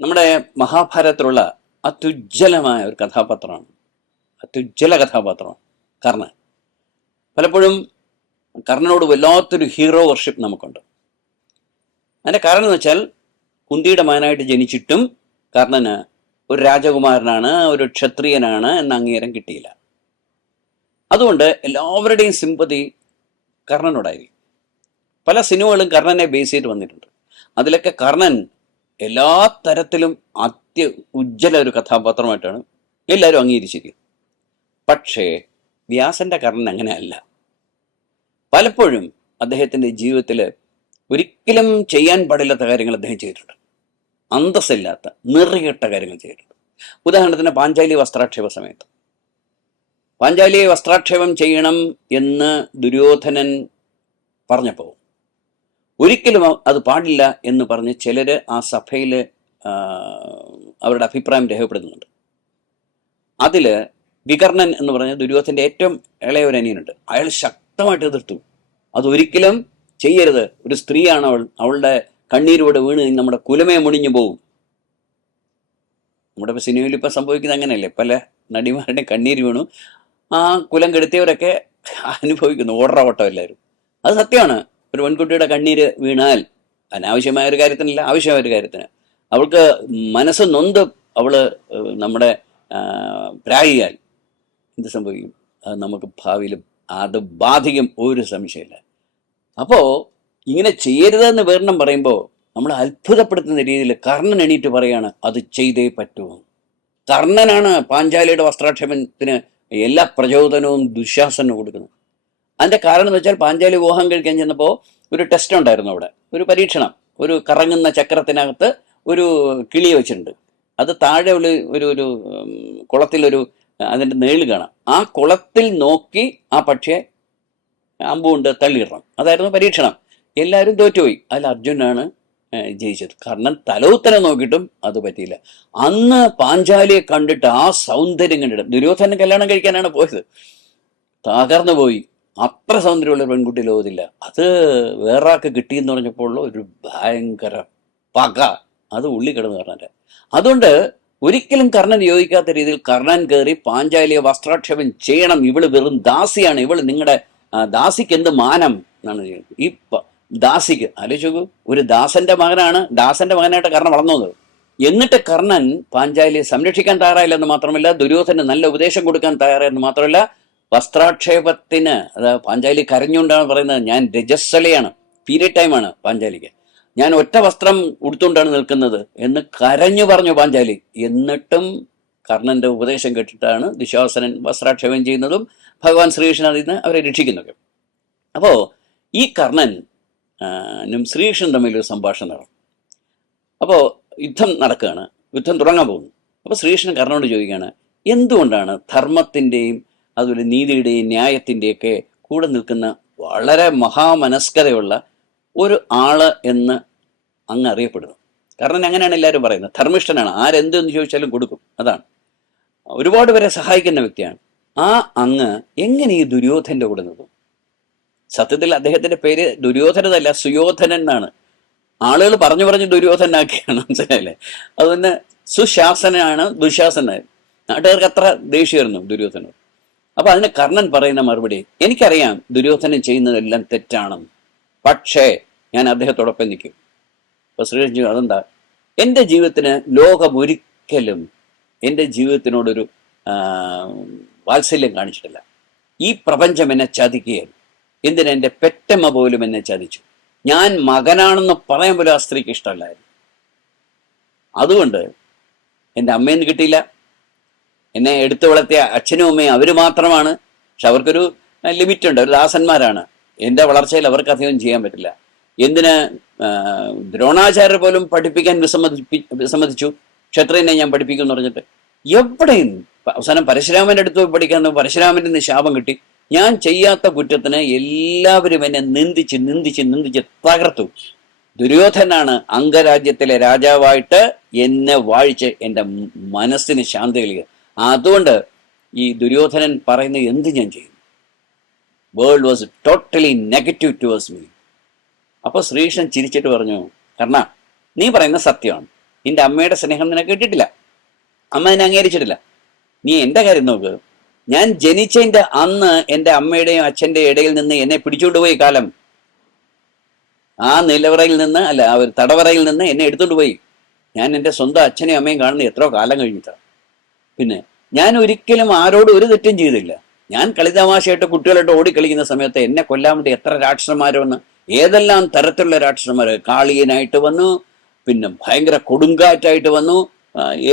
നമ്മുടെ മഹാഭാരതത്തിലുള്ള അത്യുജ്വലമായ ഒരു കഥാപാത്രമാണ്. അത്യുജ്വല കഥാപാത്രമാണ് കർണൻ. പലപ്പോഴും കർണനോട് വല്ലാത്തൊരു ഹീറോ വർഷിപ്പ് നമുക്കുണ്ട്. അതിന്റെ കാരണം എന്ന് വെച്ചാൽ കുന്തിയുടെ മകനായിട്ട് ജനിച്ചിട്ടും കർണന് ഒരു രാജകുമാരനാണ് ഒരു ക്ഷത്രിയനാണ് എന്ന അംഗീകാരം കിട്ടിയില്ല. അതുകൊണ്ട് എല്ലാവരുടെയും സിമ്പതി കർണനോടായിരിക്കും. പല സിനിമകളും കർണനെ ബേസ് ചെയ്ത് വന്നിട്ടുണ്ട്. അതിലൊക്കെ കർണൻ എല്ലാ തരത്തിലും അത്യ ഉജ്ജ്വല ഒരു കഥാപാത്രമായിട്ടാണ് എല്ലാവരും അംഗീകരിച്ചിരിക്കുന്നത്. പക്ഷേ വ്യാസന്റെ കർണൻ അങ്ങനെയല്ല. പലപ്പോഴും അദ്ദേഹത്തിന്റെ ജീവിതത്തിൽ ഒരിക്കലും ചെയ്യാൻ പാടില്ലാത്ത കാര്യങ്ങൾ അദ്ദേഹം ചെയ്തിട്ടുണ്ട്. അന്തസ്സില്ലാത്ത നിറികെട്ട കാര്യങ്ങൾ ചെയ്തിട്ടുണ്ട്. ഉദാഹരണത്തിന് പാഞ്ചാലി വസ്ത്രാക്ഷേപ സമയത്ത്. പാഞ്ചാലിയെ വസ്ത്രാക്ഷേപം ചെയ്യണം എന്ന് ദുര്യോധനൻ പറഞ്ഞപ്പോൾ ഒരിക്കലും അത് പാടില്ല എന്ന് പറഞ്ഞ് ചിലര് ആ സഭയിൽ അവരുടെ അഭിപ്രായം രേഖപ്പെടുത്തുന്നുണ്ട്. അതിൽ വികർണൻ എന്ന് പറഞ്ഞ ദുര്യോധന്റെ ഏറ്റവും ഇളയ ഒരു അയാൾ ശക്തമായിട്ട് എതിർത്തു. അതൊരിക്കലും ചെയ്യരുത്. ഒരു സ്ത്രീയാണ് അവൾ അവളുടെ കണ്ണീരോട് വീണ് നമ്മുടെ കുലമേ മുണിഞ്ഞു പോകും നമ്മുടെ സിനിമയിൽ ഇപ്പൊ സംഭവിക്കുന്നത് അങ്ങനെയല്ലേ? പല നടിമാരുടെ കണ്ണീര് വീണു. ആ കുലം കെടുത്തിയവരൊക്കെ അനുഭവിക്കുന്നു. ഓടറ ഓട്ടം എല്ലാവരും. അത് സത്യമാണ്. ഒരു പെൺകുട്ടിയുടെ കണ്ണീര് വീണാൽ അനാവശ്യമായ ഒരു കാര്യത്തിനല്ല ആവശ്യമായ ഒരു കാര്യത്തിന്. അവൾക്ക് മനസ്സ് നൊന്ത് അവൾ നമ്മുടെ പ്രായിയാൽ എന്ത് സംഭവിക്കും? അത് നമുക്ക് ഭാവിയിൽ അത് ബാധിക്കും ഒരു സംശയമില്ല അപ്പോൾ ഇങ്ങനെ ചെയ്യരുതെന്ന് വിവരണം പറയുമ്പോൾ നമ്മൾ അത്ഭുതപ്പെടുത്തുന്ന രീതിയിൽ കർണൻ എണീറ്റ് പറയാണ് അത് ചെയ്തേ പറ്റൂ. കർണനാണ് പാഞ്ചാലിയുടെ വസ്ത്രാക്ഷേപത്തിന് എല്ലാ പ്രചോദനവും ദുശാസനവും കൊടുക്കുന്നത്. അതിന്റെ കാരണം എന്ന് വെച്ചാൽ പാഞ്ചാലി വിവാഹം കഴിക്കാൻ ചെന്നപ്പോൾ ഒരു ടെസ്റ്റ് ഉണ്ടായിരുന്നു അവിടെ. ഒരു പരീക്ഷണം. ഒരു കറങ്ങുന്ന ചക്രത്തിനകത്ത് ഒരു കിളി വെച്ചിട്ടുണ്ട്. അത് താഴെ ഒരു ഒരു ഒരു കുളത്തിലൊരു അതിന്റെ നേൾ കാണാം. ആ കുളത്തിൽ നോക്കി ആ പക്ഷിയെ അമ്പുകൊണ്ട് തള്ളിയിടണം. അതായിരുന്നു പരീക്ഷണം. എല്ലാവരും തോറ്റുപോയി. അതിൽ അർജുനാണ് ജയിച്ചത്. കാരണം തലോത്തനെ നോക്കിയിട്ടും അത് പറ്റിയില്ല. അന്ന് പാഞ്ചാലിയെ കണ്ടിട്ട് ആ സൗന്ദര്യം കണ്ടിട്ട് ദുര്യോധന കല്യാണം കഴിക്കാനാണ് പോയത്. തകർന്നു പോയി. അത്ര സൗന്ദര്യമുള്ള പെൺകുട്ടി ലോകത്തില്ല. അത് വേറൊരാൾക്ക് കിട്ടിയെന്ന് പറഞ്ഞപ്പോൾ ഉള്ള ഒരു ഭയങ്കര പക. അത് ഉള്ളി കിടന്ന് കർണന്റെ. അതുകൊണ്ട് ഒരിക്കലും കർണൻ യോജിക്കാത്ത രീതിയിൽ കർണൻ കയറി പാഞ്ചാലിയെ വസ്ത്രാക്ഷേപം ചെയ്യണം. ഇവൾ വെറും ദാസിയാണ്. ഇവൾ നിങ്ങളുടെ ദാസിക്ക് എന്ത് മാനം എന്നാണ്. ഈ ദാസിക്ക് ആലോചിച്ചു ഒരു ദാസന്റെ മകനാണ് ദാസന്റെ മകനായിട്ട് കർണൻ വളർന്നത് എന്നിട്ട് കർണൻ പാഞ്ചാലിയെ സംരക്ഷിക്കാൻ തയ്യാറായില്ലെന്ന് മാത്രമല്ല ദുര്യോധന നല്ല ഉപദേശം കൊടുക്കാൻ തയ്യാറായെന്ന് മാത്രമല്ല വസ്ത്രാക്ഷേപത്തിന് അത് പാഞ്ചാലി കരഞ്ഞുകൊണ്ടാണ് പറയുന്നത് ഞാൻ രജസ്വലയാണ് പീരിയഡ് ടൈമാണ് പാഞ്ചാലിക്ക്. ഞാൻ ഒറ്റ വസ്ത്രം ഉടുത്തുകൊണ്ടാണ് നിൽക്കുന്നത് എന്ന് കരഞ്ഞു പറഞ്ഞു പാഞ്ചാലി. എന്നിട്ടും കർണന്റെ ഉപദേശം കേട്ടിട്ടാണ് ദുശാസനൻ വസ്ത്രാക്ഷേപം ചെയ്യുന്നതും ഭഗവാൻ ശ്രീകൃഷ്ണൻ അതിൽ നിന്ന് അവരെ രക്ഷിക്കുന്നതും. അപ്പോൾ ഈ കർണൻ ആ, ശ്രീകൃഷ്ണൻ തമ്മിൽ ഒരു സംഭാഷണം നടക്കും അപ്പോൾ യുദ്ധം നടക്കുകയാണ് യുദ്ധം തുടങ്ങാൻ പോകുന്നു. അപ്പോൾ ശ്രീകൃഷ്ണൻ കർണനോട് ചോദിക്കുകയാണ് എന്തുകൊണ്ടാണ് ധർമ്മത്തിന്റെയും അതുപോലെ നീതിയുടെയും ന്യായത്തിന്റെയൊക്കെ കൂടെ നിൽക്കുന്ന വളരെ മഹാമനസ്കതയുള്ള ഒരു ആൾ എന്ന് അങ്ങ് അറിയപ്പെടുന്നു. കാരണം അങ്ങനെയാണ് എല്ലാവരും പറയുന്നത്. ധർമ്മിഷ്ഠനാണ്. ആരെന്ത് എന്ന് ചോദിച്ചാലും കൊടുക്കും. അതാണ്. ഒരുപാട് പേരെ സഹായിക്കുന്ന വ്യക്തിയാണ്. ആ അങ്ങ് എങ്ങനെ ഈ ദുര്യോധന്റെ കൂടെ നിന്നു? സത്യത്തിൽ അദ്ദേഹത്തിന്റെ പേര് ദുര്യോധനതല്ല സുയോധനൻ എന്നാണ്. ആളുകൾ പറഞ്ഞു പറഞ്ഞ് ദുര്യോധനാക്കിയാണ്. മനസ്സിലായില്ലേ? അതുകൊണ്ട് സുശാസനാണ് ദുശാസനാണ് നാട്ടുകാർക്ക് അത്ര ദേഷ്യമായിരുന്നു ദുര്യോധനൻ അപ്പൊ അതിന് കർണൻ പറയുന്ന മറുപടി എനിക്കറിയാം ദുര്യോധനൻ ചെയ്യുന്നതെല്ലാം തെറ്റാണെന്ന് പക്ഷേ ഞാൻ അദ്ദേഹത്തോടൊപ്പം നിൽക്കും. അപ്പൊ ശ്രീകൃഷ്ണൻ അതെന്താ? എന്റെ ജീവിതത്തിന് ലോകം ഒരിക്കലും എന്റെ ജീവിതത്തിനോടൊരു വാത്സല്യം കാണിച്ചിട്ടില്ല. ഈ പ്രപഞ്ചം എന്നെ ചതിക്കുകയാണ്. എന്തിനാ എന്റെ പെറ്റമ്മ പോലും എന്നെ ചതിച്ചു? ഞാൻ മകനാണെന്ന് പറയാൻ പോലും ആ സ്ത്രീക്ക് ഇഷ്ടമല്ലായിരുന്നു. അതുകൊണ്ട് എന്റെ അമ്മയെന്ന് കിട്ടിയില്ല. എന്നെ എടുത്തു വളർത്തിയ അച്ഛനും അമ്മയും അവർ മാത്രമാണ്. പക്ഷെ അവർക്കൊരു ലിമിറ്റ് ഉണ്ട് ഒരു ദാസന്മാരാണ്. എന്റെ വളർച്ചയിൽ അവർക്ക് അധികം ചെയ്യാൻ പറ്റില്ല. എന്തിന് ദ്രോണാചാര്യ പോലും പഠിപ്പിക്കാൻ വിസമ്മതി വിസമ്മതിച്ചു? ക്ഷത്രിയനെ ഞാൻ പഠിപ്പിക്കും എന്ന് പറഞ്ഞിട്ട്. എവിടെയും അവസാനം പരശുരാമന്റെ അടുത്ത് പോയി പഠിക്കാൻ പരശുരാമന്റെ നിന്ന് ശാപം കിട്ടി. ഞാൻ ചെയ്യാത്ത കുറ്റത്തിന് എല്ലാവരും എന്നെ നിന്ദിച്ച് നിന്ദിച്ച് നിന്ദിച്ച് തകർത്തു. ദുര്യോധനാണ് അംഗരാജ്യത്തിലെ രാജാവായിട്ട് എന്നെ വാഴിച്ച് എന്റെ മനസ്സിന് ശാന്തി നൽകുക അതുകൊണ്ട് ഈ ദുര്യോധനൻ പറയുന്ന എന്ത് ഞാൻ ചെയ്യും world was totally negative towards me അപ്പോൾ ശ്രീകൃഷ്ണൻ ചിരിച്ചിട്ട് പറഞ്ഞു കർണ നീ പറയുന്ന സത്യമാണ്. നിന്റെ അമ്മയുടെ സ്നേഹം നിനക്ക് കേട്ടിട്ടില്ല അമ്മ എന്നെ അംഗീകരിച്ചിട്ടില്ല. നീ എന്റെ കാര്യം നോക്ക്. ഞാൻ ജനിച്ചതിന്റെ അന്ന് എന്റെ അമ്മയുടെയും അച്ഛന്റെ ഇടയിൽ നിന്ന് എന്നെ പിടിച്ചുകൊണ്ട് പിടിച്ചുകൊണ്ടുപോയി കാലം. ആ നിലവറയിൽ നിന്ന് അല്ല ആ ഒരു തടവറയിൽ നിന്ന് എന്നെ എടുത്തുകൊണ്ട് പോയി. ഞാൻ എന്റെ സ്വന്തം അച്ഛനെയും അമ്മയും കാണുന്ന എത്രയോ കാലം കഴിഞ്ഞിട്ടാണ് പിന്നെ ഞാൻ ഒരിക്കലും ആരോടും ഒരു തെറ്റും ചെയ്തില്ല. ഞാൻ കളിതമാശയായിട്ട് കുട്ടികളായിട്ട് ഓടിക്കളിക്കുന്ന സമയത്ത് എന്നെ കൊല്ലാൻ വേണ്ടി എത്ര രാക്ഷസന്മാർ വന്ന് ഏതെല്ലാം തരത്തിലുള്ള രാക്ഷസന്മാർ കാളിയനായിട്ട് വന്നു പിന്നെ ഭയങ്കര കൊടുങ്കാറ്റായിട്ട് വന്നു.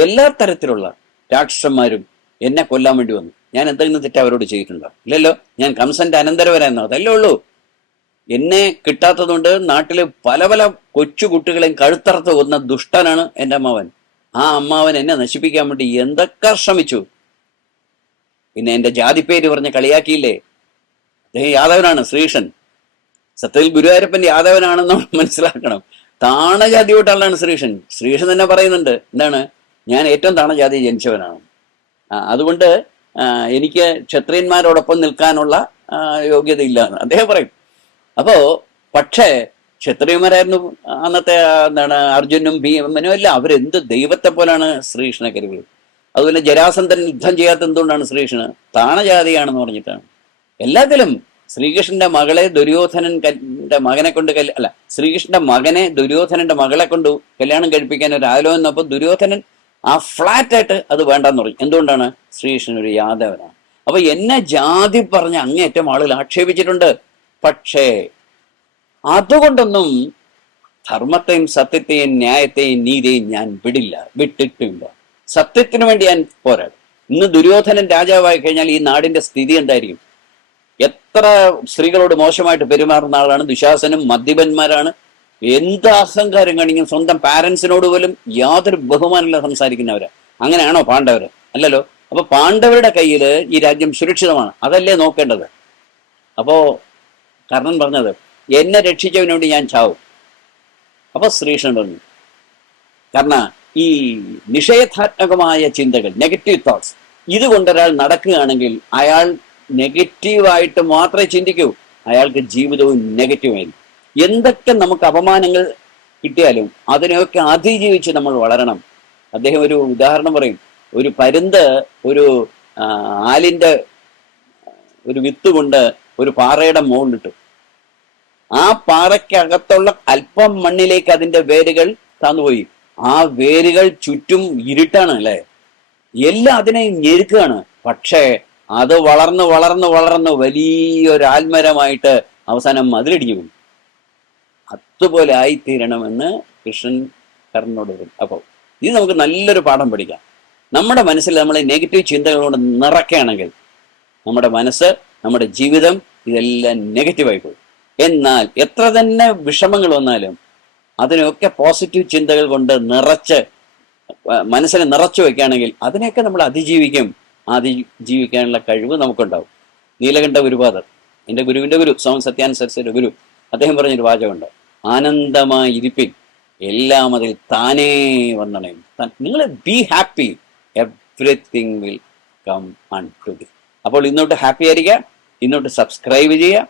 എല്ലാ തരത്തിലുള്ള രാക്ഷസന്മാരും എന്നെ കൊല്ലാൻ വേണ്ടി വന്നു. ഞാൻ എന്തെങ്കിലും തെറ്റ് അവരോട് ചെയ്തിട്ടുണ്ടോ? ഇല്ലല്ലോ ഞാൻ കംസന്റെ അനന്തരവരെ അതല്ലേ ഉള്ളൂ. എന്നെ കിട്ടാത്തതുകൊണ്ട് നാട്ടിലെ പല പല കൊച്ചു കുട്ടികളെയും കഴുത്തറത്ത് കൊന്ന ദുഷ്ടനാണ് എന്റെ അമ്മാവൻ. ആ അമ്മാവൻ എന്നെ നശിപ്പിക്കാൻ വേണ്ടി എന്തൊക്കെ ശ്രമിച്ചു? പിന്നെ എന്റെ ജാതിപ്പേര് പറഞ്ഞ് കളിയാക്കിയില്ലേ? അദ്ദേഹം യാദവനാണ് ശ്രീഷൻ സത്യത്തിൽ ഗുരുവായൂരപ്പന്റെ യാദവനാണെന്ന് മനസ്സിലാക്കണം. താണ താണജാതിയോട്ടുള്ളതാണ് ശ്രീഷൻ ശ്രീഷൻ തന്നെ പറയുന്നുണ്ട് എന്താണ്? ഞാൻ ഏറ്റവും താണ ജാതി ജനിച്ചവനാണ് അതുകൊണ്ട് എനിക്ക് ക്ഷത്രിയന്മാരോടൊപ്പം നിൽക്കാനുള്ള യോഗ്യതയില്ല എന്ന് അദ്ദേഹം പറയും. അപ്പോ പക്ഷേ ക്ഷത്രിയന്മാരായിരുന്നു അന്നത്തെ എന്താണ് അർജുനും ഭീമനും എല്ലാം. അവരെന്ത് ദൈവത്തെ പോലാണ് ശ്രീകൃഷ്ണനെ കരുതിയത്? അതുപോലെ ജരാസന്ധൻ യുദ്ധം ചെയ്യാത്ത എന്തുകൊണ്ടാണ് ശ്രീകൃഷ്ണൻ? താണജാതിയാണെന്ന് പറഞ്ഞിട്ടാണ്. എല്ലാത്തിലും ശ്രീകൃഷ്ണന്റെ മകളെ ദുര്യോധനൻ മകനെ കൊണ്ട് കല്യാ അല്ല ശ്രീകൃഷ്ണന്റെ മകനെ ദുര്യോധനന്റെ മകളെ കൊണ്ട് കല്യാണം കഴിപ്പിക്കാൻ ഒരു ആലോചന വന്നപ്പോൾ ദുര്യോധനൻ ആ ഫ്ലാറ്റ് ആയിട്ട് അത് വേണ്ടെന്ന് പറഞ്ഞു. എന്തുകൊണ്ടാണ്? ശ്രീകൃഷ്ണൻ ഒരു യാദവനാണ്. അപ്പൊ എന്നെ ജാതി പറഞ്ഞ് അങ്ങേറ്റം ആളുകൾ ആക്ഷേപിച്ചിട്ടുണ്ട്. പക്ഷേ അതുകൊണ്ടൊന്നും ധർമ്മത്തെയും സത്യത്തെയും ന്യായത്തെയും നീതിയെയും ഞാൻ വിടില്ല വിട്ടിട്ടില്ല സത്യത്തിനു വേണ്ടി ഞാൻ പോരാടും. ഇന്ന് ദുര്യോധനൻ രാജാവായി കഴിഞ്ഞാൽ ഈ നാടിന്റെ സ്ഥിതി എന്തായിരിക്കും? എത്ര സ്ത്രീകളോട് മോശമായിട്ട് പെരുമാറുന്ന ആളാണ്? ദുശാസനും മദ്യപന്മാരാണ്. എന്ത് അഹങ്കാരം കാണിക്കും സ്വന്തം പാരൻസിനോട് പോലും യാതൊരു ബഹുമാനമില്ല സംസാരിക്കുന്നവരാ? അങ്ങനെയാണോ പാണ്ഡവര്? അല്ലല്ലോ. അപ്പൊ പാണ്ഡവരുടെ കയ്യിൽ ഈ രാജ്യം സുരക്ഷിതമാണ്. അതല്ലേ നോക്കേണ്ടത്? അപ്പോ കർണൻ പറഞ്ഞത് എന്നെ രക്ഷിച്ചവന് വേണ്ടി ഞാൻ ചാവും. അപ്പൊ ശ്രീകൃഷ്ണൻ പറഞ്ഞു കാരണം ഈ നിഷേധാത്മകമായ ചിന്തകൾ നെഗറ്റീവ് തോട്ട്സ് ഇത് കൊണ്ടൊരാൾ നടക്കുകയാണെങ്കിൽ അയാൾ നെഗറ്റീവായിട്ട് മാത്രമേ ചിന്തിക്കൂ. അയാൾക്ക് ജീവിതവും നെഗറ്റീവായിരുന്നു എന്തൊക്കെ നമുക്ക് അപമാനങ്ങൾ കിട്ടിയാലും അതിനെയൊക്കെ അതിജീവിച്ച് നമ്മൾ വളരണം. അദ്ദേഹം ഒരു ഉദാഹരണം പറയും. ഒരു പരുന്ത് ഒരു ആലിന്റെ ഒരു വിത്ത് കൊണ്ട് ഒരു പാറയുടെ മുകളിലിട്ടു ആ പാറയ്ക്കകത്തുള്ള അല്പം മണ്ണിലേക്ക് അതിന്റെ വേരുകൾ താന്നുപോയി. ആ വേരുകൾ ചുറ്റും ഇരുട്ടാണ് അല്ലെ? എല്ലാം അതിനെ ഞെരുക്കുകയാണ്. പക്ഷേ അത് വളർന്ന് വളർന്ന് വളർന്ന് വലിയൊരു ആത്മരമായിട്ട് അവസാനം പോകും അതുപോലെ ആയിത്തീരണമെന്ന് കൃഷ്ണൻ കർണോട് പറയും അപ്പോൾ ഇത് നമുക്ക് നല്ലൊരു പാഠം പഠിക്കാം. നമ്മുടെ മനസ്സിൽ നമ്മൾ നെഗറ്റീവ് ചിന്തകൾ കൊണ്ട് നമ്മുടെ മനസ്സ് നമ്മുടെ ജീവിതം ഇതെല്ലാം നെഗറ്റീവായി പോകും. എന്നാൽ എത്ര തന്നെ വിഷമങ്ങൾ വന്നാലും അതിനൊക്കെ പോസിറ്റീവ് ചിന്തകൾ കൊണ്ട് നിറച്ച് മനസ്സിനെ നിറച്ചു വെക്കുകയാണെങ്കിൽ അതിനെയൊക്കെ നമ്മൾ അതിജീവിക്കും. അതിജീവിക്കാനുള്ള കഴിവ് നമുക്കുണ്ടാവും. നീലകണ്ഠ ഗുരുപാദർ എന്റെ ഗുരുവിന്റെ ഗുരു സ്വാമി സരസ്വതിയുടെ ഗുരു അദ്ദേഹം പറഞ്ഞൊരു വാചകമുണ്ട്. ആനന്ദമായി ഇരിപ്പിൻ എല്ലാം അതിൽ താനേ വന്നണയും നിങ്ങൾ be happy everything will come unto അപ്പോൾ ഇന്നോട്ട് ഹാപ്പി ആയിരിക്കുക ഇന്നോട്ട് സബ്സ്ക്രൈബ് ചെയ്യുക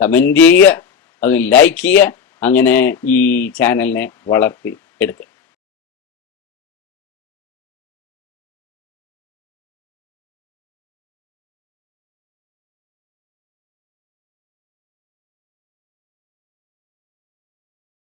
കമന്റ് ചെയ്യുക അത് ലൈക്ക് ചെയ്യുക അങ്ങനെ ഈ ചാനലിനെ വളർത്തി എടുക്കുക